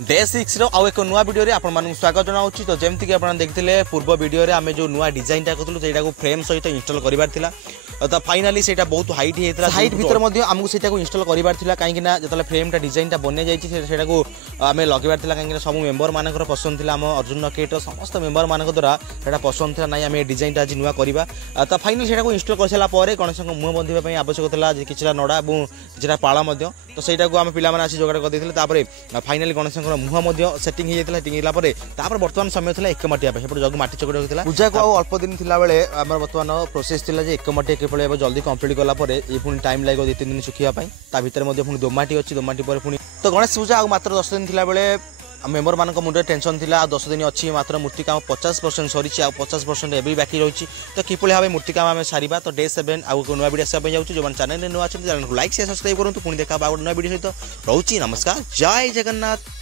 Day 6 रो आउ एक नुआ वीडियो रे आपण मानक स्वागत जनाउछि। तो जेमति कि आपण देखथिले पूर्व वीडियो रे आमे जो नुआ डिजाइन टा करथुलु सेटा को फ्रेम सहित इंस्टॉल करिवार थिला। तो फाइनली सेटा बहुत हाइट हेतला, हाइट भीतर मध्ये हमकु सेटा को इंस्टॉल करिवार थिला काहे ना जतले फ्रेम टा डिजाइन टा बने जाईछि सेटा को आमे लगेवार थिला काहे ना सब मेंबर मानकर पसंद थिला। हम अर्जुन केट समस्त मेंबर मानक द्वारा सेटा पसंद थिला नै आमे डिजाइन टा आज नुआ करिवा। तो फाइनली सेटा को इंस्टॉल करसला परे गणेश को मुह बंधिबा पई आवश्यक थिला जे किछला नडा एवं किछला पाळा मध्ये। तो सेटा को आमे पिला माने आसी जोगाड़ कर देथिले। तापरे फाइनली गणेश मुह मध्ये सेटिंग हे जेतला, सेटिंग होला परे तापर वर्तमान समय थिला एक माटिया पे सेपट जग माटी चकड़ होतिला। पूजा को अल्प दिन थिला बेले हमर वर्तमान प्रोसेस थिला जे एक माटी के पळे जल्दी कंप्लीट कला परे ए पुनी टाइम लागो 2-3 दिन सुखिया पई। ता भीतर मध्ये पुनी दोमाटी अछि, दोमाटी परे पुनी तो गणेश पूजा आ मात्र 10 दिन थिला बेले मेंबर मानक मुंडे टेंशन थिला। 10 दिन अछि मात्र मूर्ति काम 50% सरीछि आ 50% एबी बाकी रहिछि। तो किपळे भाबे मूर्ति काम आमे सारिबा। तो डे 7 आ को नुवा वीडियो आसा पई जाउछि। जो मन चैनल रे नुवा अछि चैनल को लाइक शेयर सब्सक्राइब करंतु। पुनी देखा बा नुवा वीडियो सहित रहउछि। नमस्कार, जय जगन्नाथ।